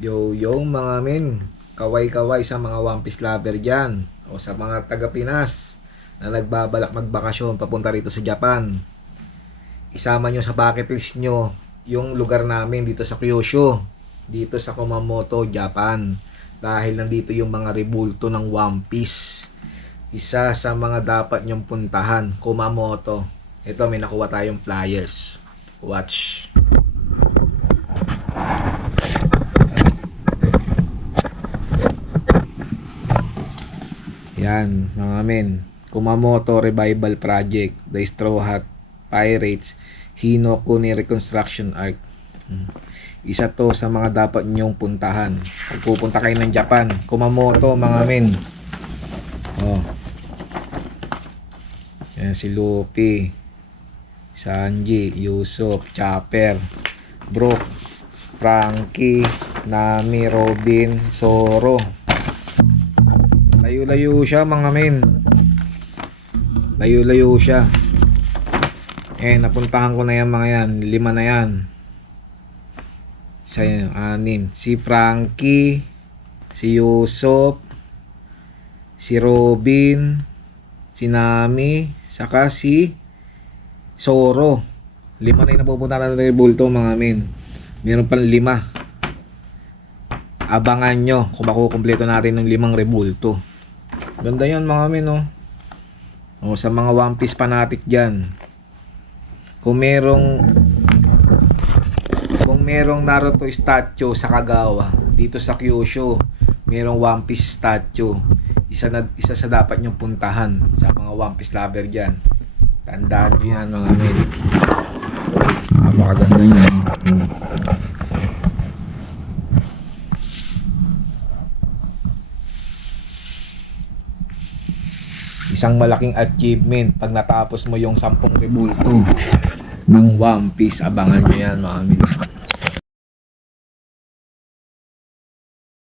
Yo mga men, kaway-kaway sa mga One Piece lover dyan o sa mga taga Pinas na nagbabalak magbakasyon papunta rito sa Japan. Isama nyo sa bucket list nyo yung lugar namin dito sa Kyushu, dito sa Kumamoto, Japan, dahil nandito yung mga rebulto ng One Piece. Isa sa mga dapat nyong puntahan, Kumamoto. Ito, may nakuha tayong flyers. Watch. Yan, mga men. Kumamoto Revival Project, The Straw Hat Pirates, Hinokuni Reconstruction Arc. Isa to sa mga dapat nyong puntahan. Kung pupunta kayo ng Japan, Kumamoto, mga men. Oh. Yan si Luffy, Sanji, Usopp, Chopper, Brook, Frankie, Nami, Robin, Zoro. Layo-layo siya, mga men. Layo-layo siya. Napuntahan ko na yan, mga yan. 5 na yan. Sa 6. Si Frankie, si Usopp, si Robin, si Nami, saka si Zoro. 5 na yung napupuntahan ng rebulto, mga men. Meron pang 5. Abangan nyo kung makukumpleto natin ng 5 rebulto. Ganda yan, mga men, oh. O, sa mga One Piece fanatic dyan, kung merong Naruto statue sa Kagawa dito sa Kyushu, merong One Piece statue. Isa sa dapat nyong puntahan sa mga One Piece lover dyan. Tandaan nyo yan, mga men. Napakaganda yan. Isang malaking achievement pag natapos mo yung 10 rebulto ng One Piece. Abangan nyo yan, mga men.